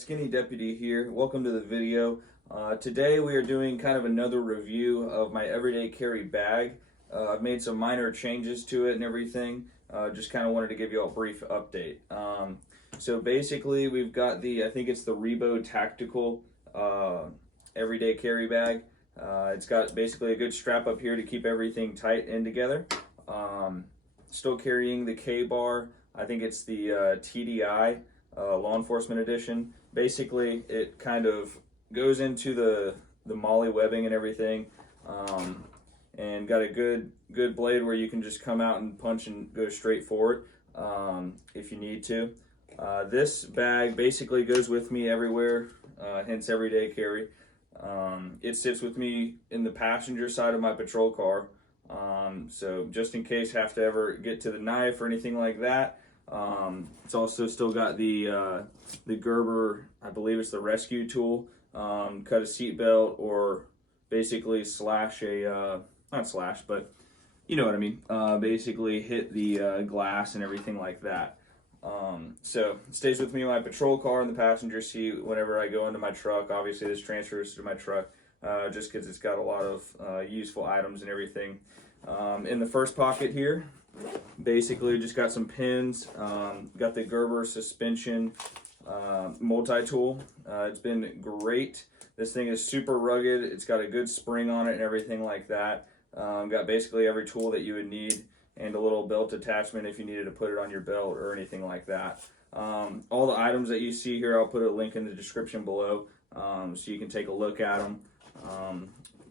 Skinny Deputy here. Welcome to the video. Today we are doing kind of another review of my everyday carry bag. I've made some minor changes to it and everything. Just kind of wanted to give you a brief update. So basically we've got the, I think it's the Rebo Tactical everyday carry bag. It's got basically a good strap up here to keep everything tight and together. Still carrying the K-bar. I think it's the TDI Law Enforcement Edition. Basically, it kind of goes into the molly webbing and everything, and got a good blade where you can just come out and punch and go straight forward if you need to. This bag basically goes with me everywhere, hence everyday carry. It sits with me in the passenger side of my patrol car, so just in case I have to ever get to the knife or anything like that. It's also still got the Gerber, I believe it's the rescue tool, cut a seat belt or basically slash a, not slash, but you know what I mean, basically hit the glass and everything like that. So it stays with me in my patrol car in the passenger seat whenever I go into my truck. Obviously this transfers to my truck, just because it's got a lot of useful items and everything. In the first pocket here, basically just got some pins, got the Gerber suspension multi-tool. It's been great. This thing is super rugged. It's got a good spring on it and everything like that. Got basically every tool that you would need and a little belt attachment if you needed to put it on your belt or anything like that. All the items that you see here, I'll put a link in the description below, so you can take a look at them.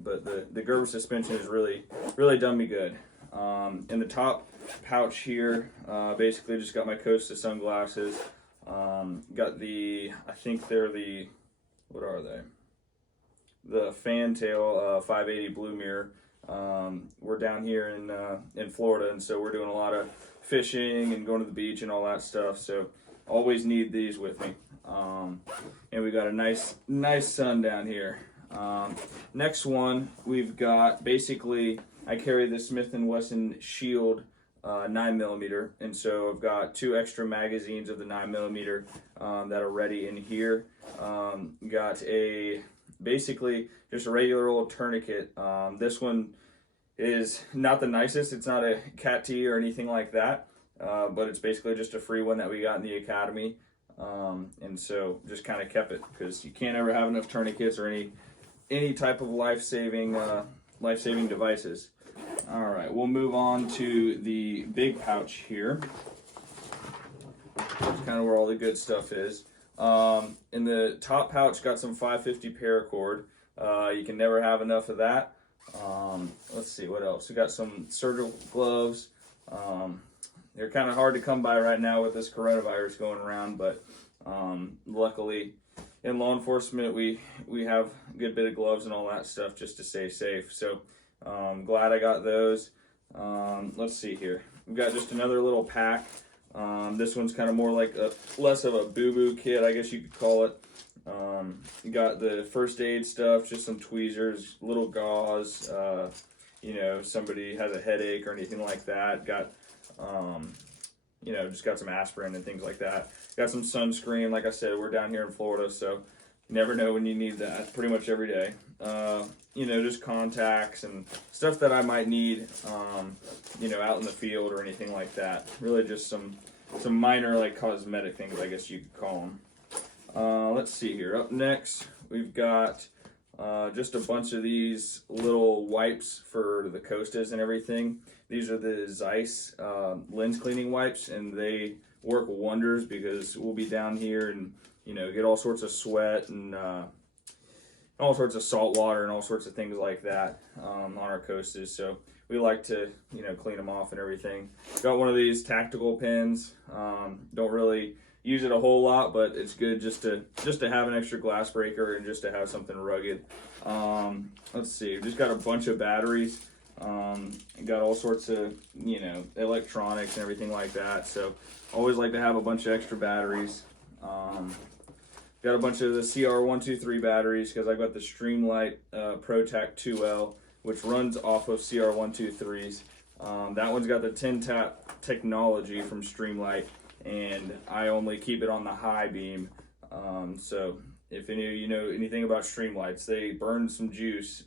But the Gerber suspension has really done me good. In the top pouch here, basically just got my Costa sunglasses. Got the, I think they're the, what are they? The Fantail 580 Blue Mirror. We're down here in Florida, and so we're doing a lot of fishing and going to the beach and all that stuff. So always need these with me. And we got a nice sun down here. Next one, we've got basically, I carry the Smith & Wesson Shield 9mm, and so I've got 2 extra magazines of the 9mm that are ready in here. Got a basically just a regular old tourniquet. This one is not the nicest. It's not a cat T or anything like that, but it's basically just a free one that we got in the academy, and so just kind of kept it because you can't ever have enough tourniquets or any type of life-saving devices. All right, we'll move on to the big pouch here. That's kind of where all the good stuff is. In the top pouch, got some 550 paracord. You can never have enough of that. Let's see what else. We got some surgical gloves. They're kind of hard to come by right now with this coronavirus going around, but luckily in law enforcement we have a good bit of gloves and all that stuff just to stay safe. So glad I got those. Let's see here. We've got just another little pack. This one's kind of more like less of a boo-boo kit, I guess you could call it. You got the first aid stuff, just some tweezers, little gauze, you know, somebody has a headache or anything like that. Got, you know, just got some aspirin and things like that. Got some sunscreen. Like I said, we're down here in Florida, so you never know when you need that, pretty much every day. You know, just contacts and stuff that I might need, you know, out in the field or anything like that. Really just some minor, like, cosmetic things, I guess you could call them. Let's see here. Up next, we've got just a bunch of these little wipes for the Costas and everything. These are the Zeiss lens cleaning wipes, and they work wonders because we'll be down here and, you know, get all sorts of sweat and all sorts of salt water and all sorts of things like that on our Costas. So we like to, you know, clean them off and everything. Got one of these tactical pins. Don't really use it a whole lot, but it's good just to have an extra glass breaker and just to have something rugged. Let's see, just got a bunch of batteries. Got all sorts of, you know, electronics and everything like that. So always like to have a bunch of extra batteries. Got a bunch of the CR123 batteries because I've got the Streamlight ProTac 2L, which runs off of CR123s. That one's got the 10-tap technology from Streamlight, and I only keep it on the high beam So if any of you know anything about streamlights, they burn some juice.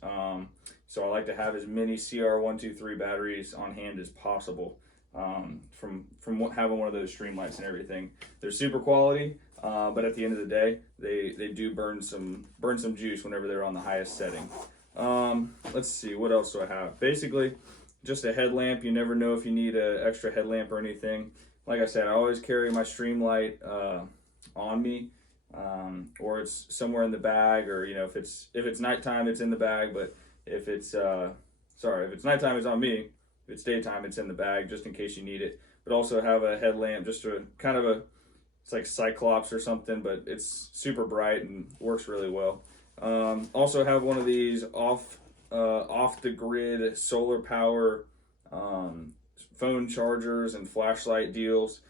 So I like to have as many CR123 batteries on hand as possible. From having one of those streamlights and everything, they're super quality, but at the end of the day, they do burn some juice whenever they're on the highest setting. Let's see, what else do I have? Basically, just a headlamp. You never know if you need an extra headlamp or anything. Like I said, I always carry my streamlight on me, or it's somewhere in the bag, or you know, if it's nighttime, it's in the bag. But if it's if it's nighttime, it's on me. If it's daytime, it's in the bag just in case you need it. But also have a headlamp, just a kind of it's like Cyclops or something, but it's super bright and works really well. Also have one of these off the grid solar power phone chargers and flashlight deals.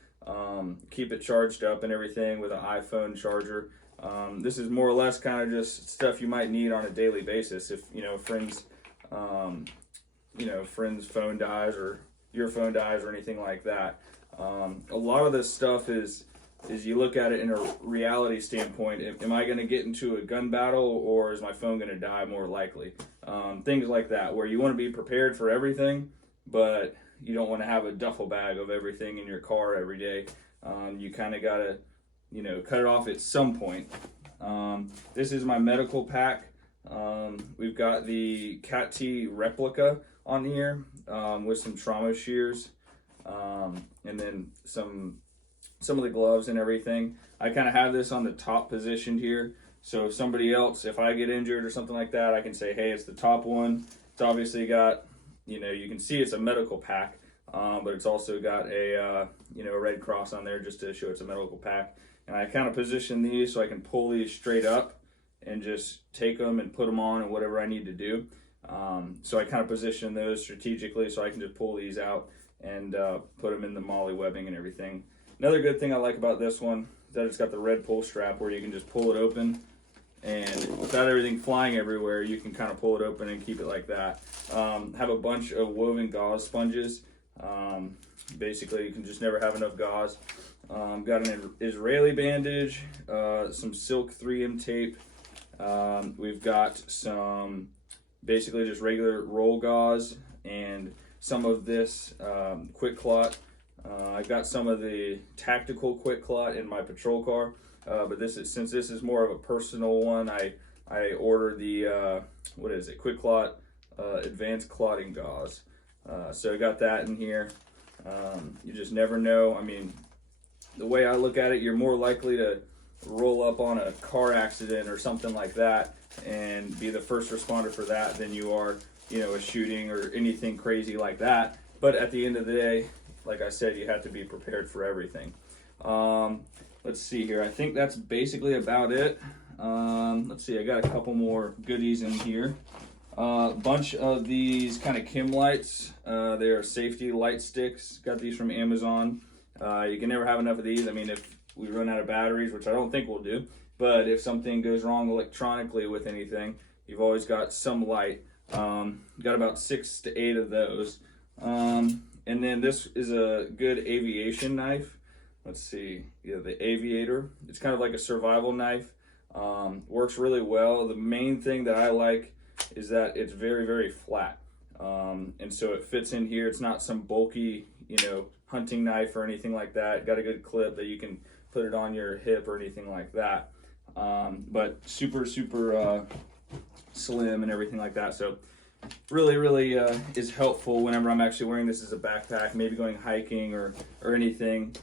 Keep it charged up and everything with an iPhone charger. This is more or less kind of just stuff you might need on a daily basis if friends phone dies or your phone dies or anything like that. A lot of this stuff is you look at it in a reality standpoint. Am I going to get into a gun battle, or is my phone going to die more likely? Things like that, where you want to be prepared for everything, but you don't want to have a duffel bag of everything in your car every day. You kind of got to, cut it off at some point. This is my medical pack. We've got the Cat T replica on here with some trauma shears, and then some of the gloves and everything. I kind of have this on the top positioned here, so if somebody else, if I get injured or something like that, I can say, hey, it's the top one. It's obviously got, you can see it's a medical pack, but it's also got a red cross on there just to show it's a medical pack. And I kind of position these so I can pull these straight up and just take them and put them on and whatever I need to do. So I kind of position those strategically so I can just pull these out and put them in the MOLLE webbing and everything. Another good thing I like about this one is that it's got the red pull strap where you can just pull it open, and without everything flying everywhere, you can kind of pull it open and keep it like that. Have a bunch of woven gauze sponges. Basically, you can just never have enough gauze. Got an Israeli bandage, some silk 3M tape. We've got some basically just regular roll gauze and some of this quick clot. I got some of the tactical quick clot in my patrol car, but since this is more of a personal one, I ordered the quick clot advanced clotting gauze. So I got that in here. You just never know. I mean, the way I look at it, you're more likely to roll up on a car accident or something like that and be the first responder for that than you are, a shooting or anything crazy like that. But at the end of the day, like I said, you have to be prepared for everything. Let's see here. I think that's basically about it. Let's see. I got a couple more goodies in here. Bunch of these kind of Kim lights. They are safety light sticks. Got these from Amazon. You can never have enough of these. I mean, if we run out of batteries, which I don't think we'll do, but if something goes wrong electronically with anything, you've always got some light. Got about 6 to 8 of those. And then this is a good aviation knife. Let's see, the Aviator. It's kind of like a survival knife. Works really well. The main thing that I like is that it's very, very flat. And so it fits in here. It's not some bulky, hunting knife or anything like that. Got a good clip that you can put it on your hip or anything like that. But super, super slim and everything like that. So really is helpful whenever I'm actually wearing this as a backpack, maybe going hiking or anything.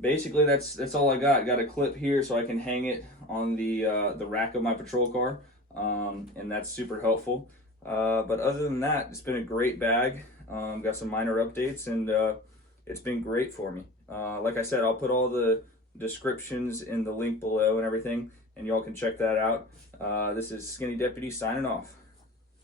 Basically that's all I got. Got a clip here so I can hang it on the rack of my patrol car, and that's super helpful. But other than that, it's been a great bag. Got some minor updates, and it's been great for me. Like I said, I'll put all the descriptions in the link below and everything, and y'all can check that out. This is Skinny Deputy signing off.